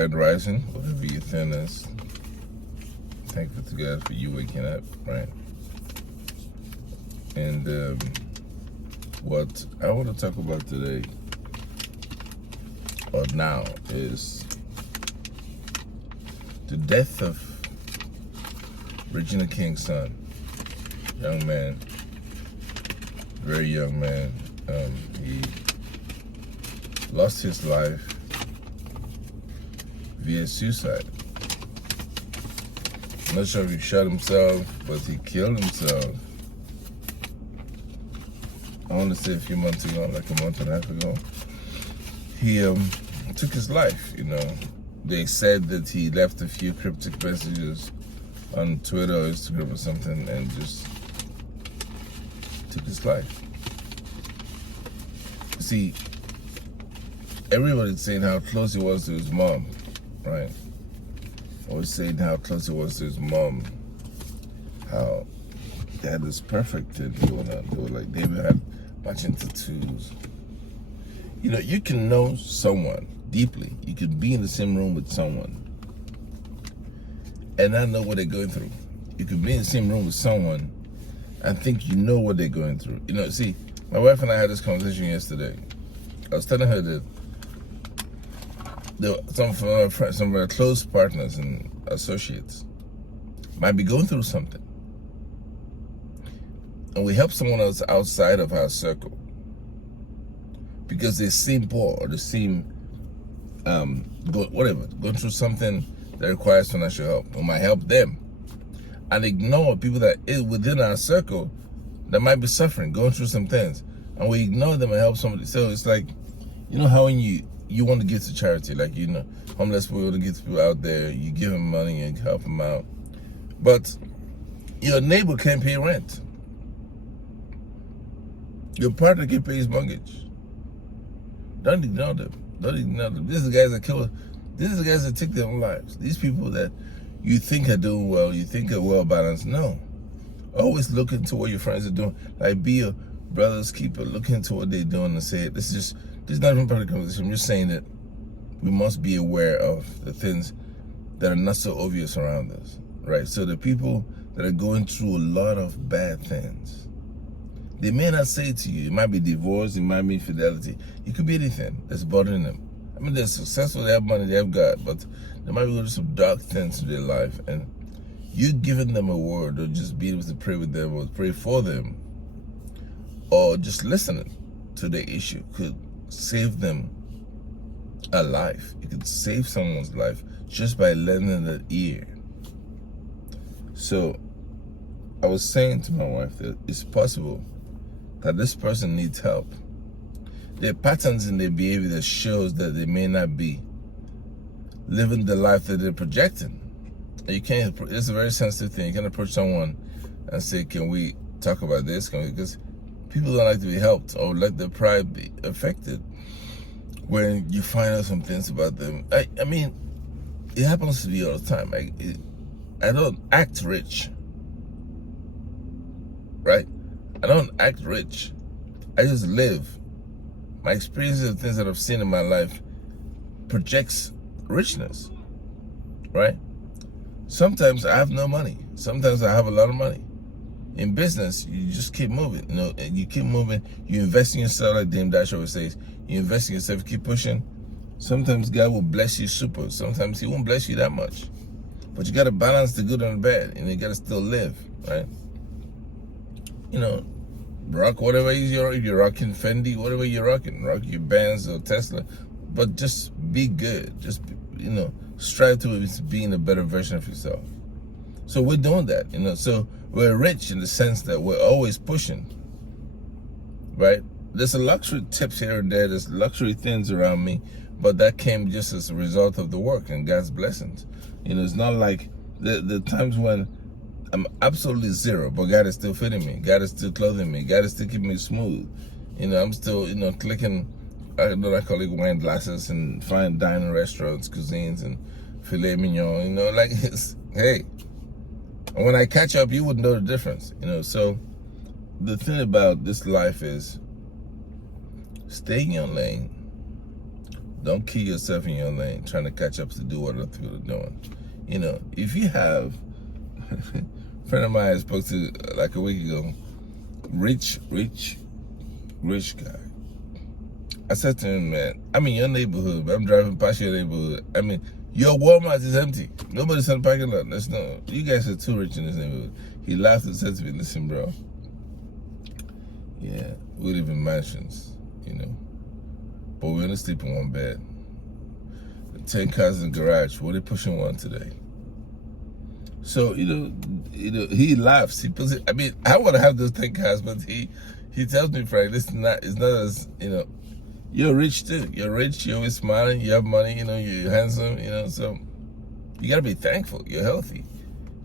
God rising, whatever your thing is. Thankful to God for you waking up, right? And what I want to talk about today, or now, is the death of Regina King's son. Young man, very young man. He lost his life via suicide. I'm not sure if he shot himself, but he killed himself. I want to say a few months ago, like a month and a half ago. He took his life, They said that he left a few cryptic messages on Twitter or Instagram or something and just took his life. See, everybody's saying how close he was to his mom, right? Always saying how close he was to his mom, how dad was perfect, and they were like, David had matching tattoos. You can know someone deeply. You can be in the same room with someone and not know what they're going through. You can be in the same room with someone and think you know what they're going through. See, my wife and I had this conversation yesterday. I was telling her that some of our close partners and associates might be going through something. And we help someone else outside of our circle because they seem poor or they seem going through something that requires financial help. We might help them and ignore people that is within our circle that might be suffering, going through some things, and we ignore them and help somebody. So it's like, how when you want to give to charity, like, homeless people, want to give to people out there, you give them money and help them out, but your neighbor can't pay rent. Your partner can't pay his mortgage. Don't ignore them. Don't ignore them. These are the guys that kill. These are the guys that take their own lives. These people that you think are doing well, you think are well balanced. No. Always look into what your friends are doing. Like, be a brother's keeper. Look into what they're doing and say it. This is not even part of the conversation. I'm just saying that we must be aware of the things that are not so obvious around us, right? So the people that are going through a lot of bad things, they may not say it to you. It might be divorce, it might be infidelity. It could be anything that's bothering them. I mean, they're successful, they have money, they have God, but they might be going through some dark things in their life, and you giving them a word or just being able to pray with them or pray for them or just listening to their issue could save them a life. You could save someone's life just by lending an ear. So I was saying to my wife that it's possible that this person needs help. There are patterns in their behavior that shows that they may not be living the life that they're projecting. You can't, it's a very sensitive thing. You can't approach someone and say, can we talk about this? Because people don't like to be helped or let their pride be affected when you find out some things about them. I mean, it happens to me all the time. I don't act rich, right? I don't act rich. I just live. My experiences and things that I've seen in my life projects richness, right? Sometimes I have no money. Sometimes I have a lot of money. In business, you just keep moving, and you keep moving. You invest in yourself, like Dame Dash always says. You invest in yourself, keep pushing. Sometimes God will bless you super. Sometimes He won't bless you that much. But you got to balance the good and the bad, and you got to still live, right? Rock whatever you're rocking, Fendi, whatever you're rocking, rock your Benz or Tesla, but just be good. Just, strive to being a better version of yourself. So we're doing that, so we're rich in the sense that we're always pushing, right? There's a luxury tips here and there, there's luxury things around me, but that came just as a result of the work and God's blessings. It's not like the times when I'm absolutely zero, but God is still feeding me. God is still clothing me. God is still keeping me smooth. I'm still, clicking, I call it wine glasses and fine dining restaurants, cuisines, and filet mignon, hey. And when I catch up, you wouldn't know the difference, So the thing about this life is stay in your lane, Don't kill yourself in your lane trying to catch up to do what other people are doing. You know, if you have, a friend of mine I spoke to like a week ago, rich guy. I said to him, man, I'm in your neighborhood, but I'm driving past your neighborhood. I mean, your Walmart is empty. Nobody's in the parking lot. That's no, you guys are too rich in this neighborhood. He laughed and said to me, listen, bro. Yeah, we live in mansions, you know, but we only sleep in one bed. 10 cars in the garage. What are they pushing one today? So, you know, he laughs. He puts it. I mean, I want to have those 10 cars, but he tells me, Frank, this is not. It's not as, you know. You're rich too. You're rich. You're always smiling. You have money. You know, you're handsome. You know, so you gotta be thankful. You're healthy.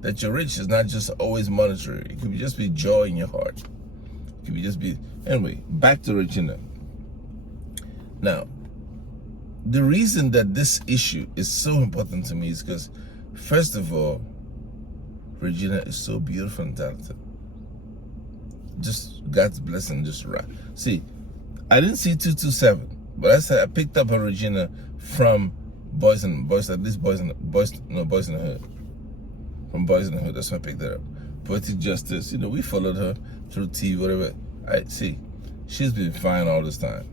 That you're rich is not just always monetary. It could just be joy in your heart. It could just be. Anyway, back to Regina. Now, the reason that this issue is so important to me is because, first of all, Regina is so beautiful and talented. Just God's blessing, just right. See, I didn't see 227, but I picked up a Regina from Boys in the Hood. From Boys in the Hood, that's why I picked that up. Poetic Justice, you know, we followed her through TV, whatever. I see, she's been fine all this time.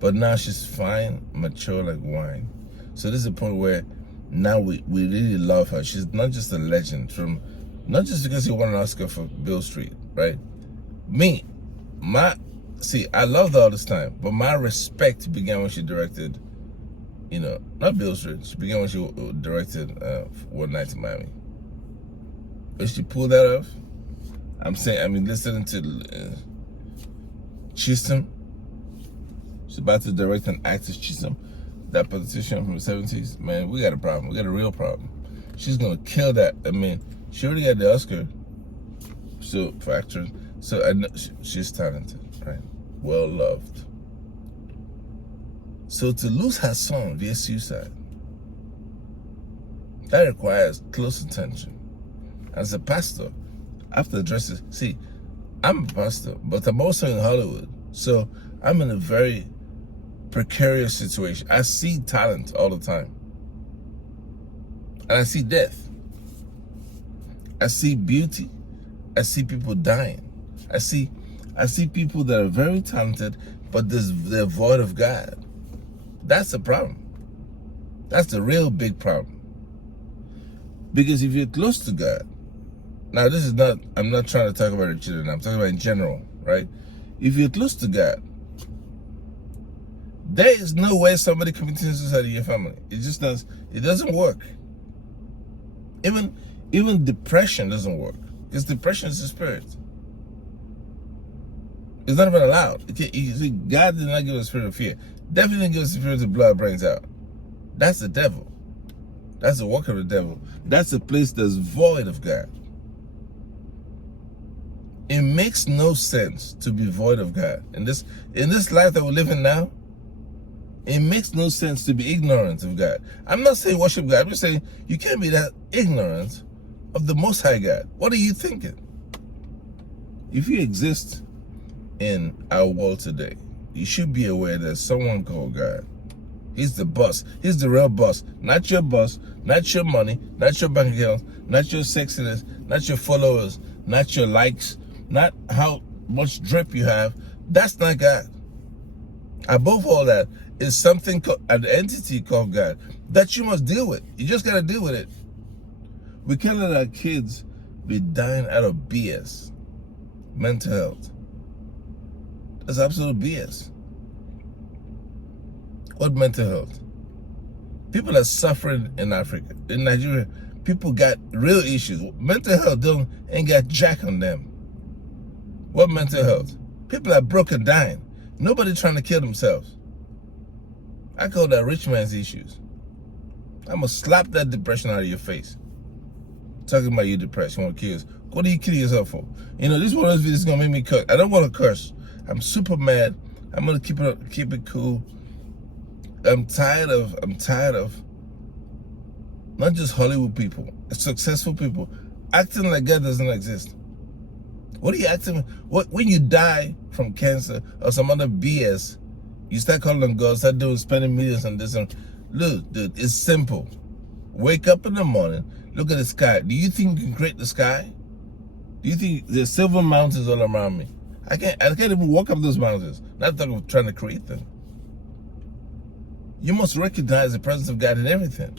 But now she's fine, mature like wine. So this is a point where now we really love her. She's not just a legend not just because she won an Oscar for Bill Street, right? I loved her all this time, but my respect began when she directed, you know, not Bill Street. She began when she directed One Night in Miami. But she pulled that off. Listening to Chisholm. She's about to direct an actress, Chisholm, that politician from the 70s. Man, we got a problem. We got a real problem. She's gonna kill that. I mean, she already got the Oscar for actress. So I know she's talented, right? Well loved. So to lose her son via suicide, that requires close attention. As a pastor, I have to address this. See, I'm a pastor, but I'm also in Hollywood. So I'm in a very precarious situation. I see talent all the time. And I see death. I see beauty. I see people dying. I see people that are very talented, but they're void of God. That's the problem. That's the real big problem. Because if you're close to God, now I'm not trying to talk about your children, I'm talking about in general, right? If you're close to God, there is no way somebody committing suicide in your family. It doesn't work. Even depression doesn't work. Because depression is a spirit. It's not even allowed. You see, God did not give us a spirit of fear. Definitely didn't give us a spirit of blood brains out. That's the devil. That's the work of the devil. That's a place that's void of God. It makes no sense to be void of God. In this life that we're living now, it makes no sense to be ignorant of God. I'm not saying worship God. I'm just saying you can't be that ignorant of the Most High God. What are you thinking? If you exist in our world today, you should be aware there's someone called God. He's the boss. He's the real boss. Not your boss, not your money, not your bank account, not your sexiness, not your followers, not your likes, not how much drip you have. That's not God. Above all that is something, an entity called God that you must deal with. You just got to deal with it. We can't let our kids be dying out of BS. Mental health. That's absolute BS. What mental health? People are suffering in Africa. In Nigeria, people got real issues. Mental health ain't got jack on them. What mental health? People are broke and dying. Nobody trying to kill themselves. I call that rich man's issues. I'm going to slap that depression out of your face. Talking about you depressed, you want to kill yourself. What are you killing yourself for? You know, this one of those videos is going to make me curse. I don't want to curse. I'm super mad. I'm going to keep it cool. I'm tired of not just Hollywood people, successful people, acting like God doesn't exist. What are you acting? When you die from cancer or some other BS, You start calling on God, start spending millions on this. And look, dude, it's simple. Wake up in the morning, look at the sky. Do you think you can create the sky? Do you think there's silver mountains all around me? I can't even walk up those mountains. Not talking about trying to create them. You must recognize the presence of God in everything.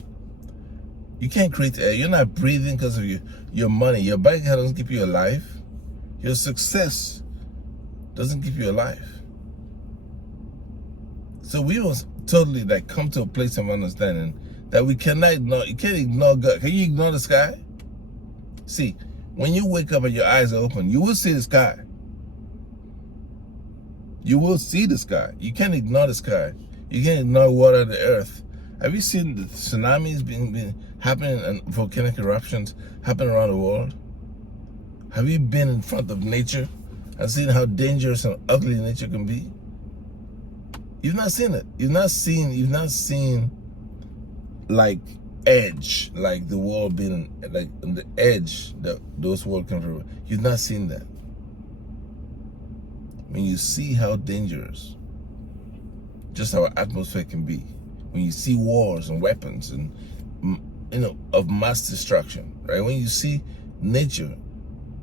You can't create air. You're not breathing because of your money. Your bank account doesn't keep you alive. Your success doesn't keep you alive. So we must totally come to a place of understanding that we cannot ignore. You can't ignore God. Can you ignore the sky? See, when you wake up and your eyes are open, you will see the sky. You will see the sky. You can't ignore the sky. You can't ignore water, the earth. Have you seen the tsunamis being happening and volcanic eruptions happening around the world? Have you been in front of nature and seen how dangerous and ugly nature can be? You've not seen it. You've not seen like edge, like the world being like on the edge that those world can from. You've not seen that. When you see how dangerous just our atmosphere can be, when you see wars and weapons and of mass destruction, right? When you see nature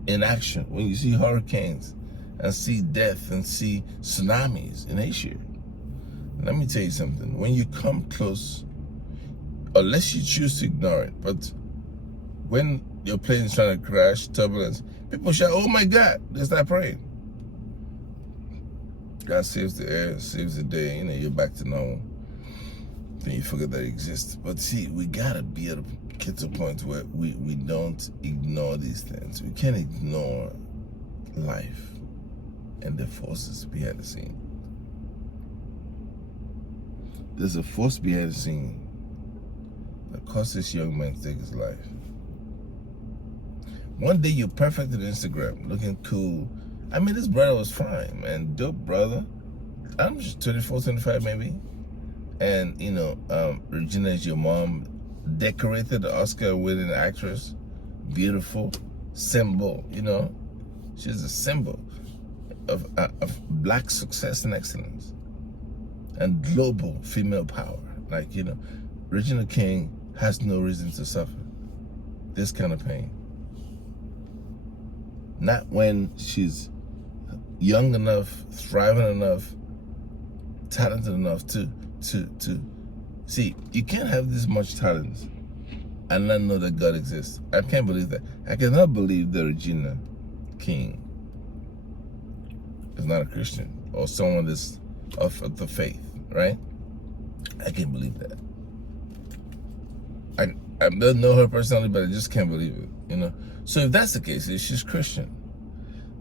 in action, when you see hurricanes and see death and see tsunamis in Asia. Let me tell you something. When you come close, unless you choose to ignore it, but when your plane is trying to crash, turbulence, people shout, "Oh my God!" They start praying. God saves the air, saves the day. You're back to normal. Then you forget that it exists. But see, we gotta be able to get to a point where we don't ignore these things. We can't ignore life and the forces behind the scene. There's a force behind the scene that caused this young man to take his life. One day you're perfect on Instagram, looking cool. I mean, this brother was fine, man. Dope brother. I'm just 24, 25 maybe. And, Regina is your mom. Decorated Oscar-winning actress. Beautiful. Symbol, She's a symbol of black success and excellence. And global female power. Regina King has no reason to suffer this kind of pain. Not when she's young enough, thriving enough, talented enough to see. You can't have this much talent and not know that God exists. I can't believe that. I cannot believe that Regina King is not a Christian or someone that's of the faith, right? I can't believe that. I don't know her personally, but I just can't believe it, So if that's the case, if she's Christian,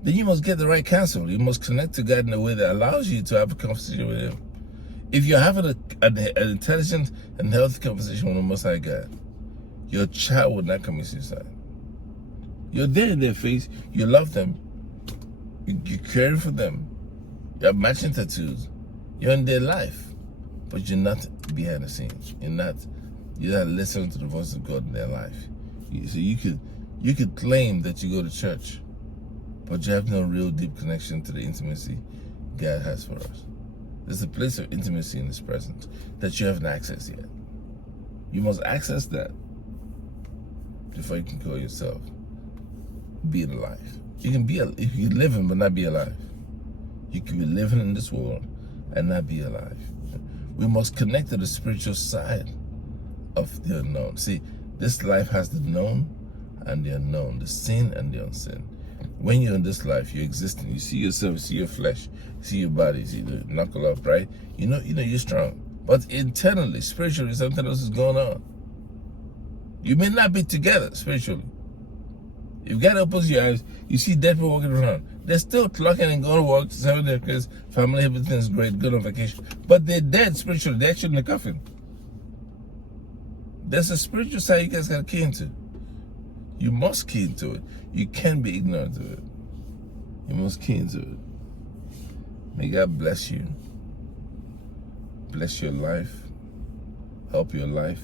then you must get the right counsel. You must connect to God in a way that allows you to have a conversation with Him. If you're having an intelligent and healthy conversation with the Most High God, your child will not commit suicide. You're there in their face. You love them. You're caring for them. You're matching tattoos. You're in their life, but you're not behind the scenes. You're not listening to the voice of God in their life. So you could claim that you go to church, but you have no real deep connection to the intimacy God has for us. There's a place of intimacy in His presence that you haven't accessed yet. You must access that before you can call yourself being alive. You can if you living but not be alive. You can be living in this world and not be alive. We must connect to the spiritual side of the unknown. See, this life has the known and the unknown, the seen and the unseen. When you're in this life, you're existing. You see yourself, you see your flesh, you see your body, you see the knuckle up, right? You know you're strong. But internally, spiritually, something else is going on. You may not be together spiritually. If God opens your eyes, you see dead people walking around. They're still clocking and going to work, serving their kids, family, everything is great, good on vacation. But they're dead spiritually. They're actually in the coffin. There's a spiritual side you guys got to key into. You must key into it. You can't be ignorant of it. You must key into it. May God bless you. Bless your life. Help your life.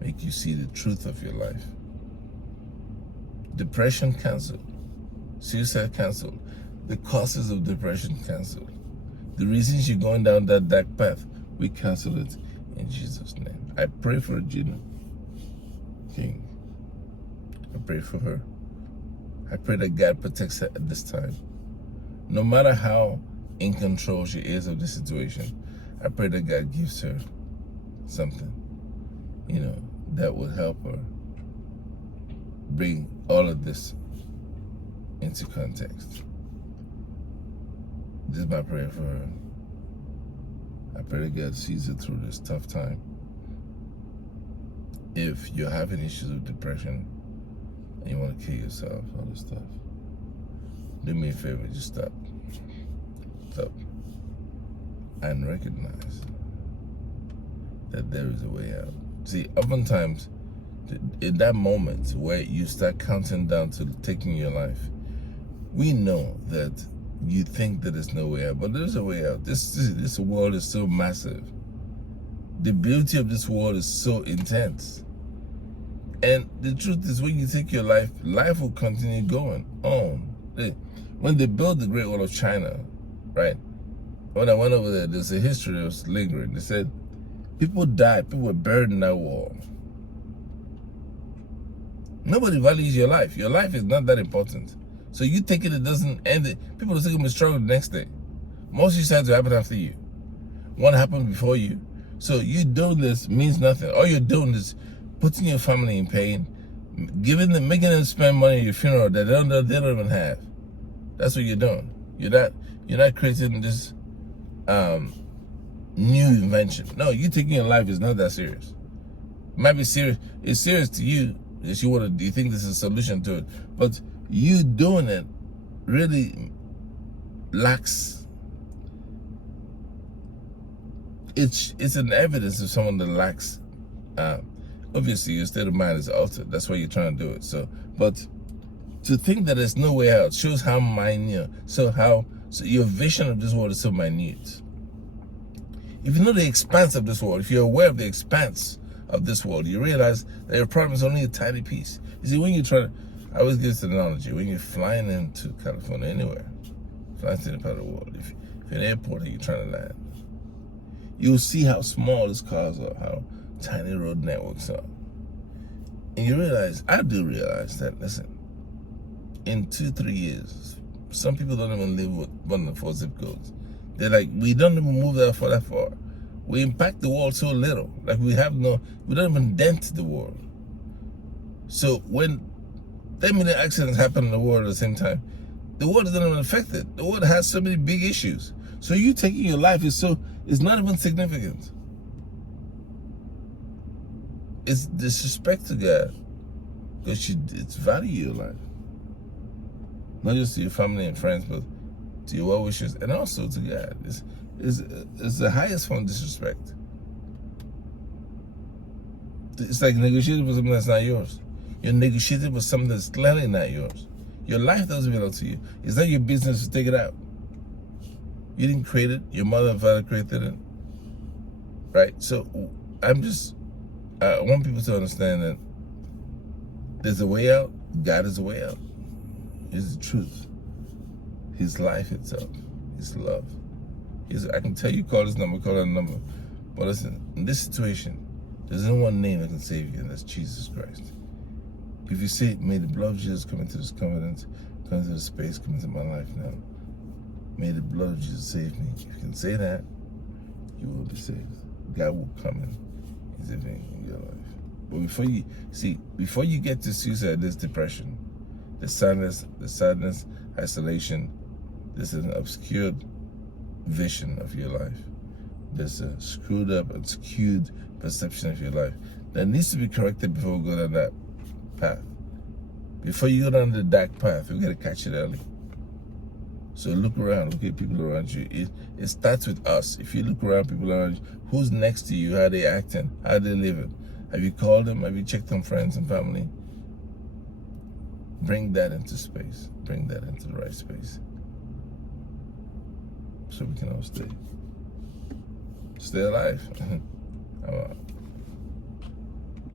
Make you see the truth of your life. Depression canceled. Suicide canceled. The causes of depression canceled. The reasons you're going down that dark path, we cancel it in Jesus' name. I pray for Regina King. I pray for her. I pray that God protects her at this time. No matter how in control she is of the situation, I pray that God gives her something, that will help her bring all of this into context. This is my prayer for her. I pray that God sees her through this tough time. If you're having issues with depression and you want to kill yourself, all this stuff, do me a favor, just stop. Stop. And recognize that there is a way out. See, oftentimes, in that moment where you start counting down to taking your life, we know that you think that there's no way out, but there's a way out. This world is so massive. The beauty of this world is so intense. And the truth is, when you take your life, life will continue going on. When they built the Great Wall of China, right? When I went over there, there's a history that was lingering. They said people died, people were buried in that wall. Nobody values your life. Your life is not that important. So you thinking it doesn't end it. People are still going to struggle the next day. Most suicides will happen after you. One happened before you. So you doing this means nothing. All you're doing is putting your family in pain, making them spend money on your funeral that they don't even have. That's what you're doing. You're not creating this new invention. No, you taking your life is not that serious. It might be serious. It's serious to you. You think this is a solution to it, but you doing it really lacks. It's an evidence of someone that lacks. Obviously, your state of mind is altered. That's why you're trying to do it. So, but to think that there's no way out shows how minute. So your vision of this world is so minute. If you know the expanse of this world, if you're aware of the expanse of this world, you realize that your problem is only a tiny piece. You see, when you try to, I always give this analogy, when you're flying into California, anywhere, flying to the part of the world, if you're in an airport and you're trying to land, you'll see how small these cars are, how tiny road networks are. And you realize, I do realize that, listen, in 2-3 years, some people don't even live with 1 of 4 zip codes. They're like, we don't even move that far. We impact the world so little. Like we don't even dent the world. So when 10 million accidents happen in the world at the same time, the world is not even affected. The world has so many big issues. So you taking your life is not even significant. It's disrespect to God because it's value your life. Not just to your family and friends, but to your well wishers and also to God. It's the highest form of disrespect. It's like negotiating for something that's not yours. You're negotiating for something that's clearly not yours. Your life doesn't belong to you. It's not your business to take it out. You didn't create it. Your mother and father created it. Right? So I want people to understand that there's a way out. God is a way out. It's the truth. His life itself. His love. I can tell you, call this number, call that number. But listen, in this situation, there's only one name that can save you, and that's Jesus Christ. If you say, may the blood of Jesus come into this covenant, come into this space, come into my life now. May the blood of Jesus save me. If you can say that, you will be saved. God will come in and save in your life. But before you get to suicide, there's depression, the sadness, isolation. There's an obscured vision of your life. There's a screwed up and skewed perception of your life that needs to be corrected before we go down that path. Before you go down the dark path, we gotta catch it early. So look around, look at people around you. It starts with us. If you look around people around you, who's next to you, how they acting, how they living? Have you called them? Have you checked on friends and family? Bring that into space. Bring that into the right space. So we can all stay alive. I'm out.